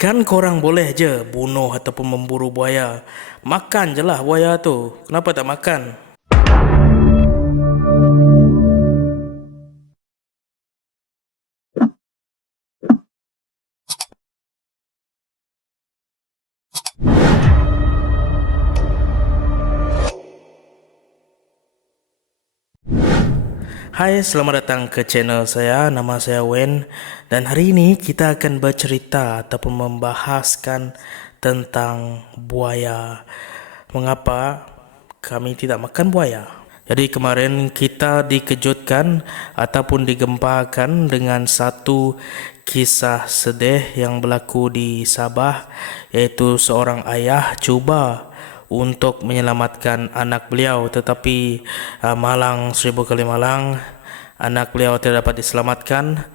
Kan korang boleh je bunuh ataupun memburu buaya. Makan je lah buaya tu. Kenapa tak makan? Hai, selamat datang ke channel saya. Nama saya Wen. Dan hari ini kita akan bercerita ataupun membahaskan tentang buaya. Mengapa kami tidak makan buaya? Jadi kemarin kita dikejutkan ataupun digempakan dengan satu kisah sedih yang berlaku di Sabah, iaitu seorang ayah cuba untuk menyelamatkan anak beliau, tetapi malang seribu kali malang, anak beliau tidak dapat diselamatkan.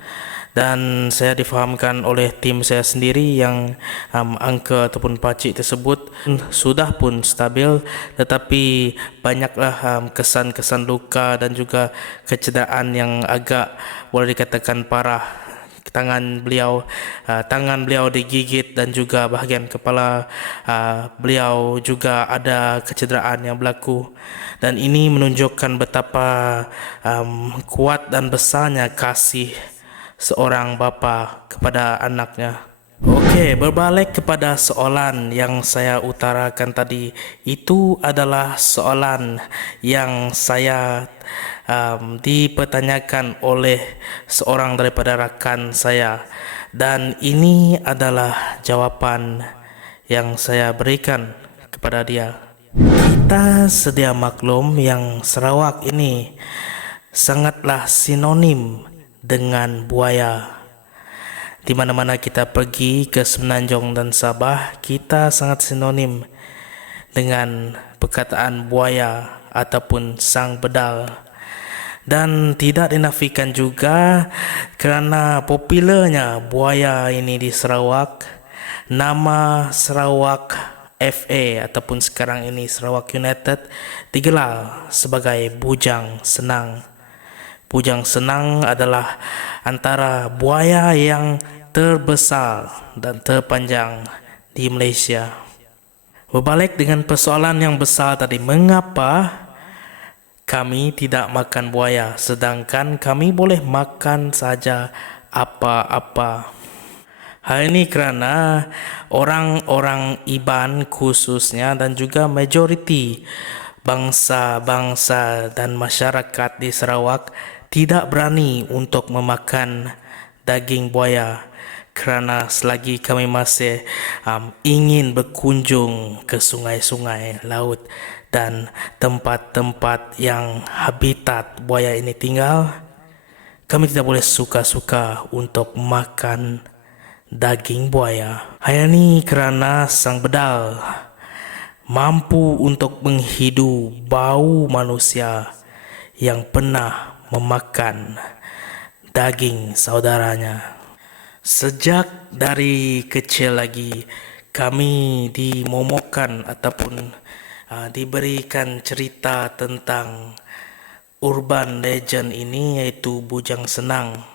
Dan saya difahamkan oleh tim saya sendiri yang angka ataupun pacik tersebut sudah pun stabil, tetapi banyaklah kesan-kesan luka dan juga kecederaan yang agak boleh dikatakan parah. Tangan beliau digigit dan juga bahagian kepala beliau juga ada kecederaan yang berlaku, dan ini menunjukkan betapa kuat dan besarnya kasih seorang bapa kepada anaknya. Okey, berbalik kepada soalan yang saya utarakan tadi, itu adalah soalan yang saya dipertanyakan oleh seorang daripada rakan saya, dan ini adalah jawapan yang saya berikan kepada dia. Kita sedia maklum yang Sarawak ini sangatlah sinonim dengan buaya. Di mana-mana kita pergi ke Semenanjung dan Sabah, kita sangat sinonim dengan perkataan buaya ataupun sang bedal. Dan tidak dinafikan juga kerana popularnya buaya ini di Sarawak, nama Sarawak FA ataupun sekarang ini Sarawak United digelar sebagai Bujang Senang. Bujang Senang adalah antara buaya yang terbesar dan terpanjang di Malaysia. Berbalik dengan persoalan yang besar tadi, mengapa kami tidak makan buaya sedangkan kami boleh makan saja apa-apa? Hal ini kerana orang-orang Iban khususnya dan juga majoriti bangsa-bangsa dan masyarakat di Sarawak tidak berani untuk memakan daging buaya kerana selagi kami masih ingin berkunjung ke sungai-sungai, laut dan tempat-tempat yang habitat buaya ini tinggal, kami tidak boleh suka-suka untuk makan daging buaya. Hal ini kerana sang bedal mampu untuk menghidu bau manusia yang pernah memakan daging saudaranya. Sejak dari kecil lagi kami dimomokkan ataupun diberikan cerita tentang urban legend ini, iaitu Bujang Senang,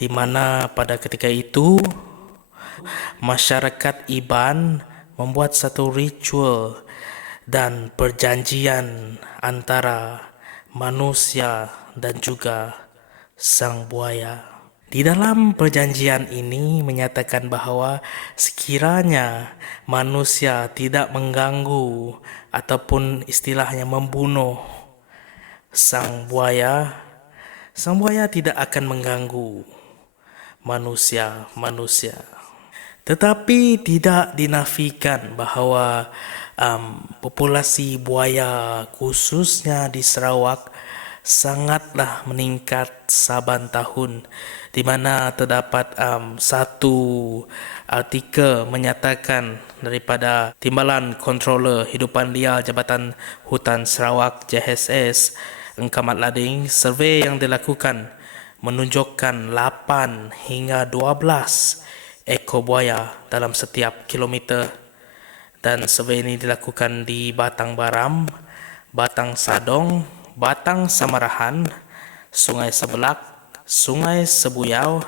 di mana pada ketika itu masyarakat Iban membuat satu ritual dan perjanjian antara manusia dan juga sang buaya. Di dalam perjanjian ini menyatakan bahawa sekiranya manusia tidak mengganggu ataupun istilahnya membunuh sang buaya tidak akan mengganggu manusia. Tetapi tidak dinafikan bahawa populasi buaya khususnya di Sarawak sangatlah meningkat saban tahun, di mana terdapat satu artikel menyatakan daripada Timbalan Controller Hidupan Liar Jabatan Hutan Sarawak JHSS Engkamat Lading, survei yang dilakukan menunjukkan 8 hingga 12 ekor buaya dalam setiap kilometer, dan survei ini dilakukan di Batang Baram, Batang Sadong, Batang Samarahan, Sungai Sebelak, Sungai Sebuyau,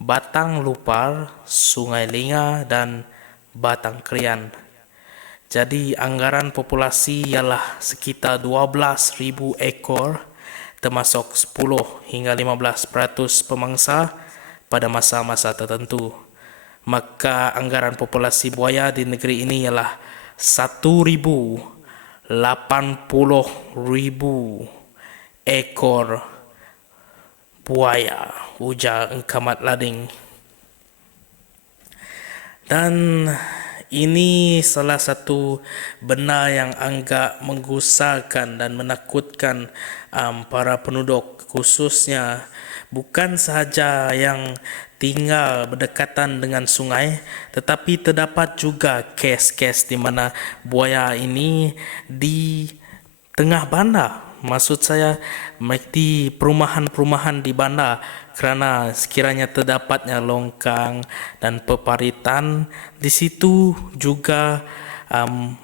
Batang Lupar, Sungai Linga, dan Batang Krian. Jadi anggaran populasi ialah sekitar 12,000 ekor, termasuk 10 hingga 15% pemangsa pada masa-masa tertentu. Maka anggaran populasi buaya di negeri ini ialah 1,080,000 ekor buaya, ujar Engkamat Lading. Dan ini salah satu benda yang agak menggusarkan dan menakutkan para penduduk, khususnya bukan sahaja yang tinggal berdekatan dengan sungai, tetapi terdapat juga kes-kes di mana buaya ini di tengah bandar. Maksud saya di perumahan-perumahan di bandar, kerana sekiranya terdapatnya longkang dan peparitan, di situ juga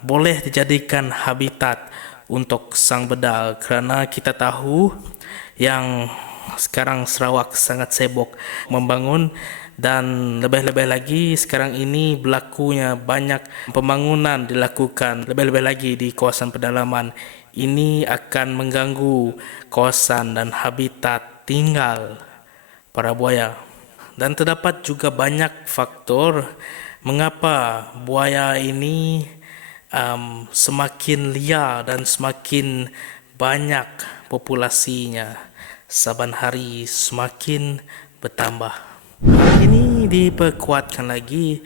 boleh dijadikan habitat untuk sang bedal, kerana kita tahu yang sekarang Sarawak sangat sibuk membangun, dan lebih-lebih lagi sekarang ini berlakunya banyak pembangunan dilakukan lebih-lebih lagi di kawasan pedalaman. Ini akan mengganggu kawasan dan habitat tinggal para buaya. Dan terdapat juga banyak faktor mengapa buaya ini semakin liar dan semakin banyak populasinya. Saban hari semakin bertambah. Hal ini diperkuatkan lagi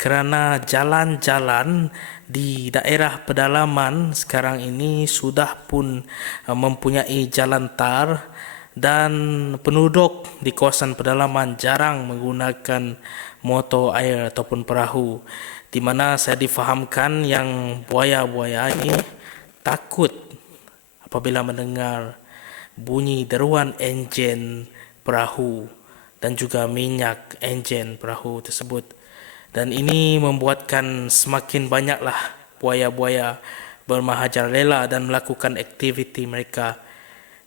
kerana jalan-jalan di daerah pedalaman sekarang ini sudah pun mempunyai jalan tar, dan penduduk di kawasan pedalaman jarang menggunakan motor air ataupun perahu, di mana saya difahamkan yang buaya-buaya ini takut apabila mendengar bunyi deruan enjin perahu dan juga minyak enjin perahu tersebut. Dan ini membuatkan semakin banyaklah buaya-buaya bermahajalela dan melakukan aktiviti mereka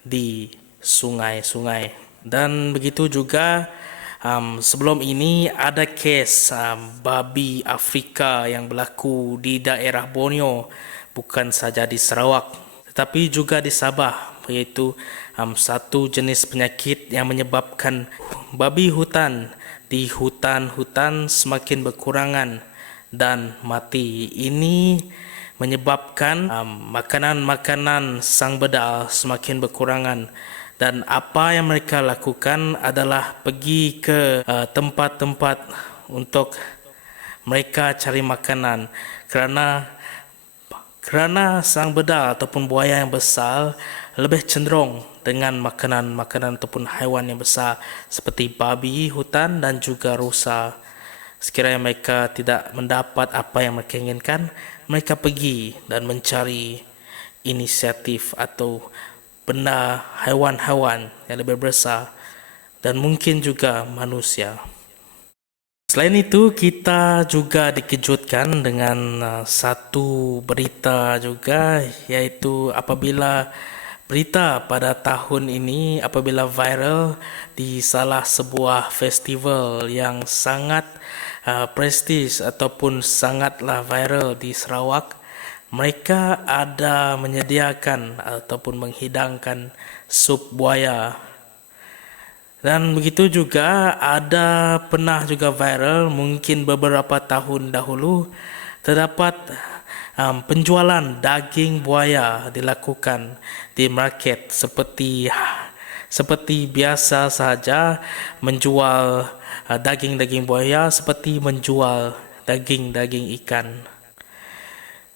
di sungai-sungai. Dan begitu juga sebelum ini ada kes babi Afrika yang berlaku di daerah Borneo, bukan saja di Sarawak tetapi juga di Sabah, iaitu satu jenis penyakit yang menyebabkan babi hutan di hutan-hutan semakin berkurangan dan mati. Ini menyebabkan makanan-makanan sang bedal semakin berkurangan, dan apa yang mereka lakukan adalah pergi ke tempat-tempat untuk mereka cari makanan, kerana sang bedal ataupun buaya yang besar lebih cenderung dengan makanan-makanan ataupun haiwan yang besar seperti babi hutan dan juga rusa. Sekiranya mereka tidak mendapat apa yang mereka inginkan, mereka pergi dan mencari inisiatif atau benda haiwan-haiwan yang lebih besar dan mungkin juga manusia. Selain itu, kita juga dikejutkan dengan satu berita juga, iaitu apabila berita pada tahun ini apabila viral di salah sebuah festival yang sangat prestis ataupun sangatlah viral di Sarawak, mereka ada menyediakan ataupun menghidangkan sup buaya. Dan begitu juga ada pernah juga viral mungkin beberapa tahun dahulu, terdapat penjualan daging buaya dilakukan di market seperti biasa sahaja menjual daging-daging buaya seperti menjual daging-daging ikan.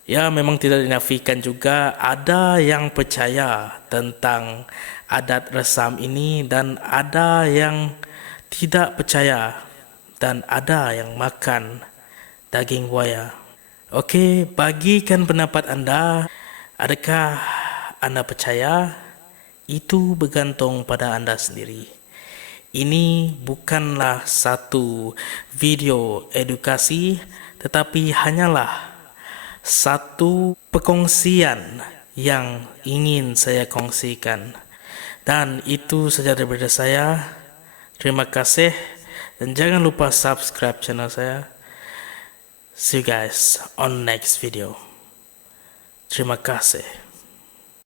Ya, memang tidak dinafikan juga ada yang percaya tentang adat resam ini dan ada yang tidak percaya dan ada yang makan daging buaya. Okey, bagikan pendapat anda. Adakah anda percaya? Itu bergantung pada anda sendiri. Ini bukanlah satu video edukasi, tetapi hanyalah satu perkongsian yang ingin saya kongsikan. Dan itu saja daripada saya. Terima kasih Dan jangan lupa subscribe channel saya. See you guys on next video. Terima kasih.